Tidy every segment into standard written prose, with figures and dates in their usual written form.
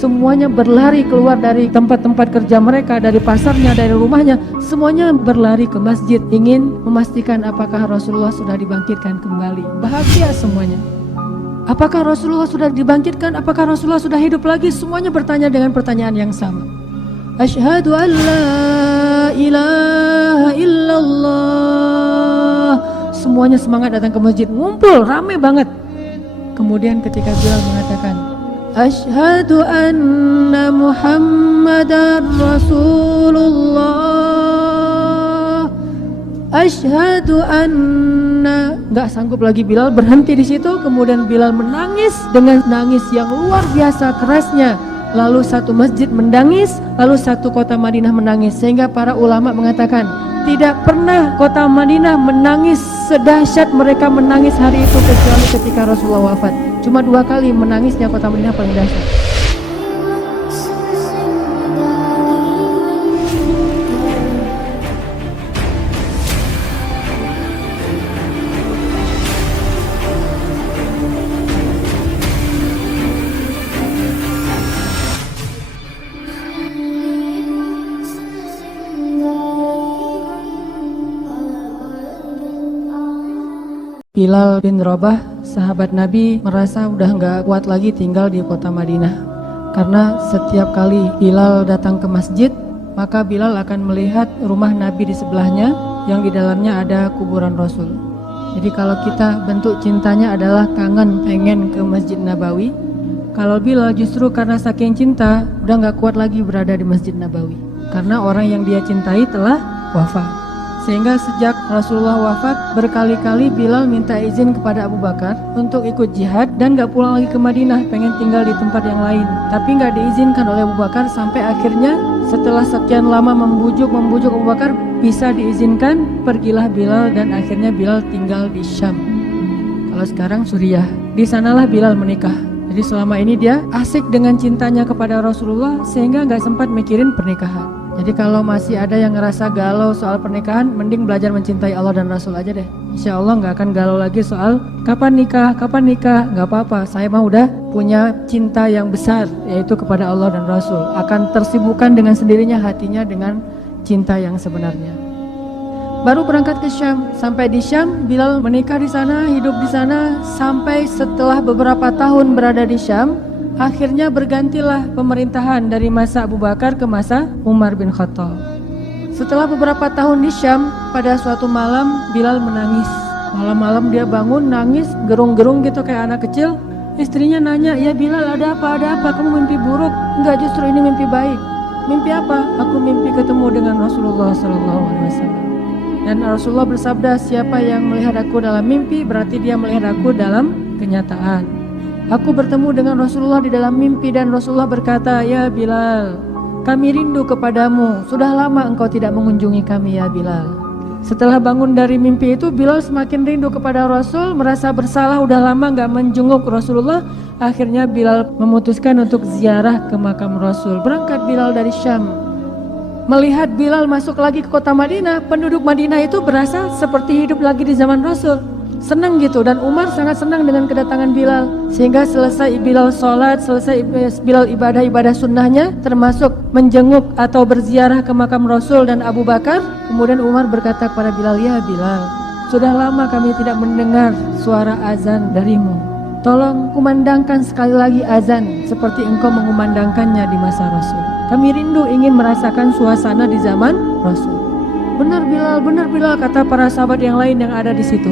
semuanya berlari keluar dari tempat-tempat kerja mereka, dari pasarnya, dari rumahnya, semuanya berlari ke masjid ingin memastikan apakah Rasulullah sudah dibangkitkan kembali. Bahagia semuanya. Apakah Rasulullah sudah dibangkitkan? Apakah Rasulullah sudah hidup lagi? Semuanya bertanya dengan pertanyaan yang sama. Asyhadu an la ilaha illallah. Semuanya semangat datang ke masjid, ngumpul, rame banget. Kemudian ketika Bilal mengatakan, Asyhadu anna Muhammadar Rasulullah. Asyhadu anna. Gak sanggup lagi Bilal, berhenti di situ. Kemudian Bilal menangis dengan nangis yang luar biasa kerasnya. Lalu satu masjid menangis, lalu satu kota Madinah menangis. Sehingga para ulama mengatakan, tidak pernah kota Madinah menangis sedahsyat mereka menangis hari itu kecuali ketika Rasulullah wafat. Cuma 2 kali menangisnya kota Madinah paling dahsyat. Bilal bin Rabah, sahabat Nabi, merasa udah gak kuat lagi tinggal di kota Madinah. Karena setiap kali Bilal datang ke masjid, maka Bilal akan melihat rumah Nabi di sebelahnya, yang di dalamnya ada kuburan Rasul. Jadi kalau kita bentuk cintanya adalah kangen, pengen ke Masjid Nabawi. Kalau Bilal justru karena saking cinta, udah gak kuat lagi berada di Masjid Nabawi. Karena orang yang dia cintai telah wafat. Sehingga sejak Rasulullah wafat, berkali-kali Bilal minta izin kepada Abu Bakar untuk ikut jihad dan gak pulang lagi ke Madinah, pengen tinggal di tempat yang lain. Tapi gak diizinkan oleh Abu Bakar sampai akhirnya setelah sekian lama membujuk Abu Bakar, bisa diizinkan, pergilah Bilal dan akhirnya Bilal tinggal di Syam. Kalau sekarang Suriah. Di sanalah Bilal menikah. Jadi selama ini dia asik dengan cintanya kepada Rasulullah sehingga gak sempat mikirin pernikahan. Jadi kalau masih ada yang ngerasa galau soal pernikahan, mending belajar mencintai Allah dan Rasul aja deh. Insya Allah gak akan galau lagi soal kapan nikah. Gak apa-apa, saya mah udah punya cinta yang besar, yaitu kepada Allah dan Rasul. Akan tersibukkan dengan sendirinya hatinya dengan cinta yang sebenarnya. Baru berangkat ke Syam. Sampai di Syam, Bilal menikah di sana, hidup di sana. Sampai setelah beberapa tahun berada di Syam, akhirnya bergantilah pemerintahan dari masa Abu Bakar ke masa Umar bin Khattab. Setelah beberapa tahun di Syam, pada suatu malam Bilal menangis. Malam-malam dia bangun nangis, gerung-gerung gitu kayak anak kecil. Istrinya nanya, ya Bilal ada apa? Kamu mimpi buruk? Enggak, justru ini mimpi baik. Mimpi apa? Aku mimpi ketemu dengan Rasulullah SAW. Dan Rasulullah bersabda, siapa yang melihat aku dalam mimpi berarti dia melihat aku dalam kenyataan. Aku bertemu dengan Rasulullah di dalam mimpi dan Rasulullah berkata, ya Bilal, kami rindu kepadamu. Sudah lama engkau tidak mengunjungi kami ya Bilal. Setelah bangun dari mimpi itu, Bilal semakin rindu kepada Rasul, merasa bersalah udah lama gak menjenguk Rasulullah. Akhirnya Bilal memutuskan untuk ziarah ke makam Rasul. Berangkat Bilal dari Syam. Melihat Bilal masuk lagi ke kota Madinah, penduduk Madinah itu berasa seperti hidup lagi di zaman Rasul. Senang gitu, dan Umar sangat senang dengan kedatangan Bilal. Sehingga selesai Bilal sholat, selesai Bilal ibadah-ibadah sunnahnya, termasuk menjenguk atau berziarah ke makam Rasul dan Abu Bakar. Kemudian Umar berkata kepada Bilal, ya Bilal, sudah lama kami tidak mendengar suara azan darimu. Tolong kumandangkan sekali lagi azan seperti engkau mengumandangkannya di masa Rasul. Kami rindu ingin merasakan suasana di zaman Rasul. Benar Bilal, kata para sahabat yang lain yang ada di situ.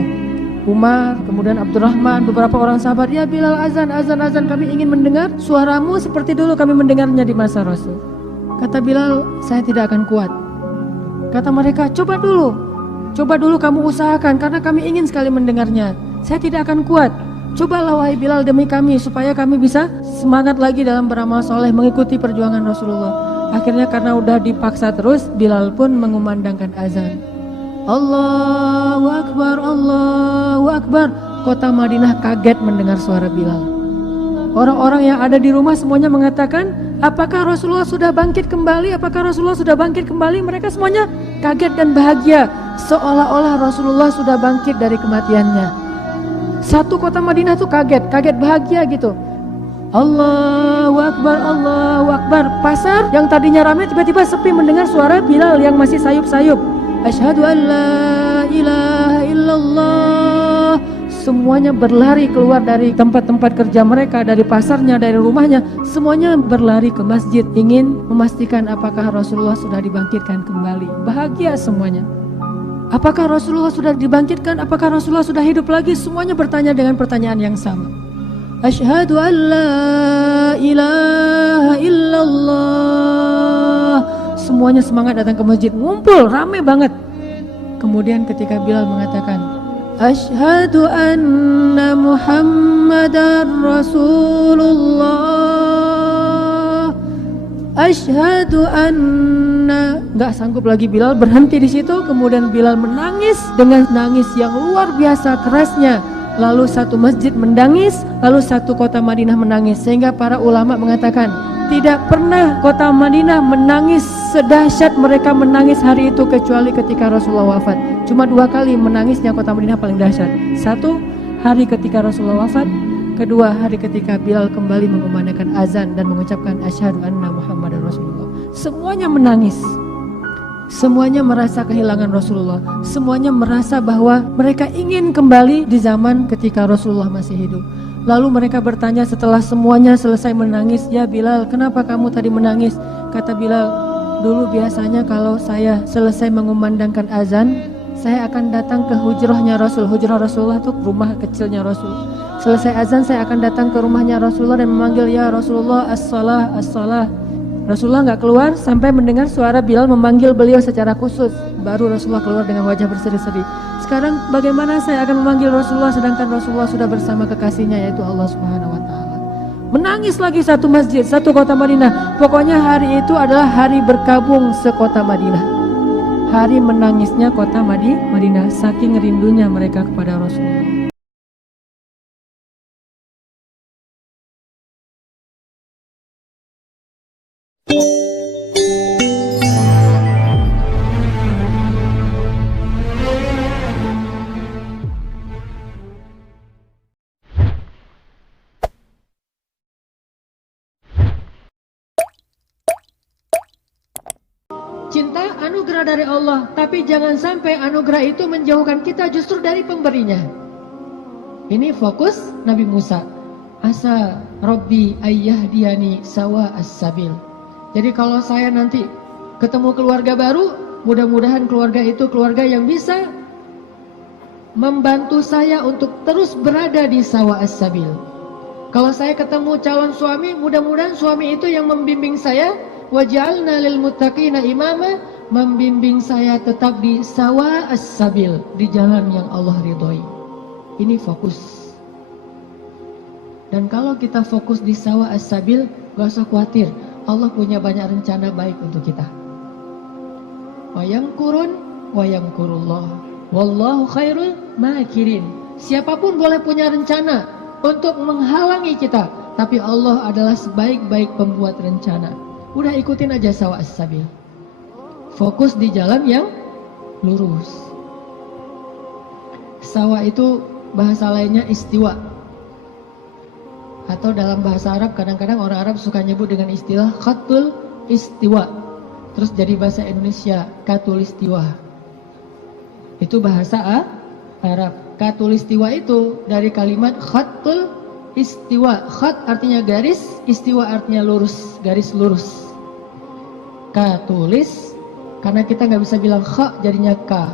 Umar, kemudian Abdurrahman, beberapa orang sahabat, ya Bilal azan, kami ingin mendengar suaramu seperti dulu kami mendengarnya di masa Rasul. Kata Bilal, saya tidak akan kuat. Kata mereka, coba dulu kamu usahakan karena kami ingin sekali mendengarnya. Saya tidak akan kuat. Cobalah wahai Bilal demi kami supaya kami bisa semangat lagi dalam beramal soleh mengikuti perjuangan Rasulullah. Akhirnya karena udah dipaksa terus, Bilal pun mengumandangkan azan. Allahu Akbar, Allahu Akbar. Kota Madinah kaget mendengar suara Bilal. Orang-orang yang ada di rumah semuanya mengatakan, apakah Rasulullah sudah bangkit kembali? Mereka semuanya kaget dan bahagia, seolah-olah Rasulullah sudah bangkit dari kematiannya. Satu kota Madinah tuh kaget bahagia gitu. Allahu Akbar, Allahu Akbar. Pasar yang tadinya ramai tiba-tiba sepi mendengar suara Bilal yang masih sayup-sayup. Asyhadu an la ilaha illallah. Semuanya berlari keluar dari tempat-tempat kerja mereka, dari pasarnya, dari rumahnya. Semuanya berlari ke masjid, ingin memastikan apakah Rasulullah sudah dibangkitkan kembali. Bahagia semuanya. Apakah Rasulullah sudah dibangkitkan? Apakah Rasulullah sudah hidup lagi? Semuanya bertanya dengan pertanyaan yang sama. Asyhadu an la ilaha illallah. Semuanya semangat datang ke masjid, ngumpul, rame banget. Kemudian ketika Bilal mengatakan, Asyhadu anna Muhammadar Rasulullah. Asyhadu anna. Gak sanggup lagi Bilal, berhenti di situ. Kemudian Bilal menangis dengan nangis yang luar biasa kerasnya. Lalu satu masjid menangis, lalu satu kota Madinah menangis. Sehingga para ulama mengatakan, tidak pernah kota Madinah menangis sedahsyat mereka menangis hari itu kecuali ketika Rasulullah wafat. Cuma 2 kali menangisnya kota Madinah paling dahsyat. 1 hari ketika Rasulullah wafat, kedua hari ketika Bilal kembali mengumandangkan azan dan mengucapkan asyhadu anna Muhammadar Rasulullah. Semuanya menangis. Semuanya merasa kehilangan Rasulullah. Semuanya merasa bahwa mereka ingin kembali di zaman ketika Rasulullah masih hidup. Lalu mereka bertanya setelah semuanya selesai menangis, ya Bilal, kenapa kamu tadi menangis? Kata Bilal, dulu biasanya kalau saya selesai mengumandangkan azan, saya akan datang ke hujrahnya Rasul. Hujrah Rasulullah itu rumah kecilnya Rasul. Selesai azan saya akan datang ke rumahnya Rasulullah dan memanggil, ya Rasulullah, as-salah, as-salah. Rasulullah nggak keluar sampai mendengar suara Bilal memanggil beliau secara khusus. Baru Rasulullah keluar dengan wajah berseri-seri. Sekarang bagaimana saya akan memanggil Rasulullah sedangkan Rasulullah sudah bersama kekasihnya yaitu Allah Subhanahu wa taala. Menangis lagi satu masjid, satu kota Madinah. Pokoknya hari itu adalah hari berkabung sekota Madinah. Hari menangisnya kota Madinah saking rindunya mereka kepada Rasulullah. Cinta anugerah dari Allah, tapi jangan sampai anugerah itu menjauhkan kita justru dari pemberinya. Ini fokus Nabi Musa. Asa Rabbi ayyahdiyani sawa as-sabil. Jadi kalau saya nanti ketemu keluarga baru, mudah-mudahan keluarga itu keluarga yang bisa membantu saya untuk terus berada di sawa as-sabil. Kalau saya ketemu calon suami, mudah-mudahan suami itu yang membimbing saya. Waj'alna lil muttaqina imama, membimbing saya tetap di sawa as-sabil, di jalan yang Allah ridhoi. Ini fokus. Dan kalau kita fokus di sawa as-sabil, gak usah khawatir, Allah punya banyak rencana baik untuk kita. Wa yamkurun wa yamkurullah wallahu khairul makirin. Siapapun boleh punya rencana untuk menghalangi kita, tapi Allah adalah sebaik-baik pembuat rencana. Udah ikutin aja sawa as-sabil. Fokus di jalan yang lurus. Sawa itu bahasa lainnya istiwa. Atau dalam bahasa Arab kadang-kadang orang Arab suka nyebut dengan istilah khatul istiwa. Terus jadi bahasa Indonesia katulistiwa. Itu bahasa Arab. Katulistiwa itu dari kalimat khatul istiwa. Khat artinya garis, istiwa artinya lurus, garis lurus. Katulis, karena kita nggak bisa bilang kha jadinya ka.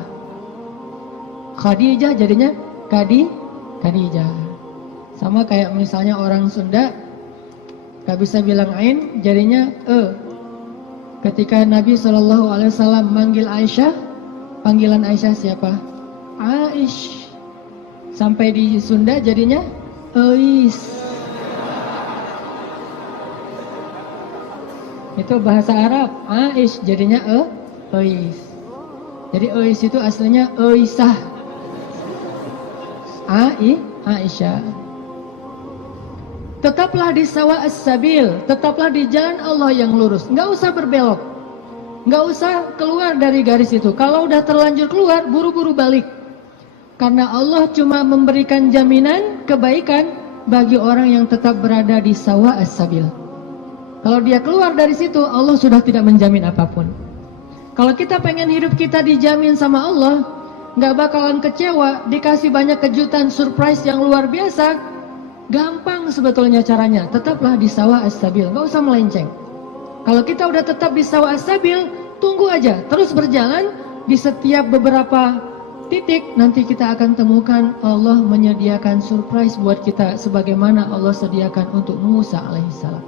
Khadijah jadinya Khadijah. Sama kayak misalnya orang Sunda nggak bisa bilang ain jadinya e. Ketika Nabi SAW manggil Aisyah, panggilan Aisyah siapa? Aish. Sampai di Sunda jadinya Eis. Itu bahasa Arab. Aish jadinya Eis. Jadi Eis itu aslinya Eisah. Aisyah. Tetaplah di sawa as-sabil, tetaplah di jalan Allah yang lurus. Nggak usah berbelok, nggak usah keluar dari garis itu. Kalau udah terlanjur keluar, buru-buru balik. Karena Allah cuma memberikan jaminan kebaikan bagi orang yang tetap berada di sawa as-sabil. Kalau dia keluar dari situ, Allah sudah tidak menjamin apapun. Kalau kita pengen hidup kita dijamin sama Allah, nggak bakalan kecewa, dikasih banyak kejutan, surprise yang luar biasa, gampang sebetulnya caranya. Tetaplah di sawa as-sabil, nggak usah melenceng. Kalau kita udah tetap di sawa as-sabil, tunggu aja, terus berjalan. Di setiap beberapa titik nanti kita akan temukan Allah menyediakan surprise buat kita sebagaimana Allah sediakan untuk Musa alaihissalam.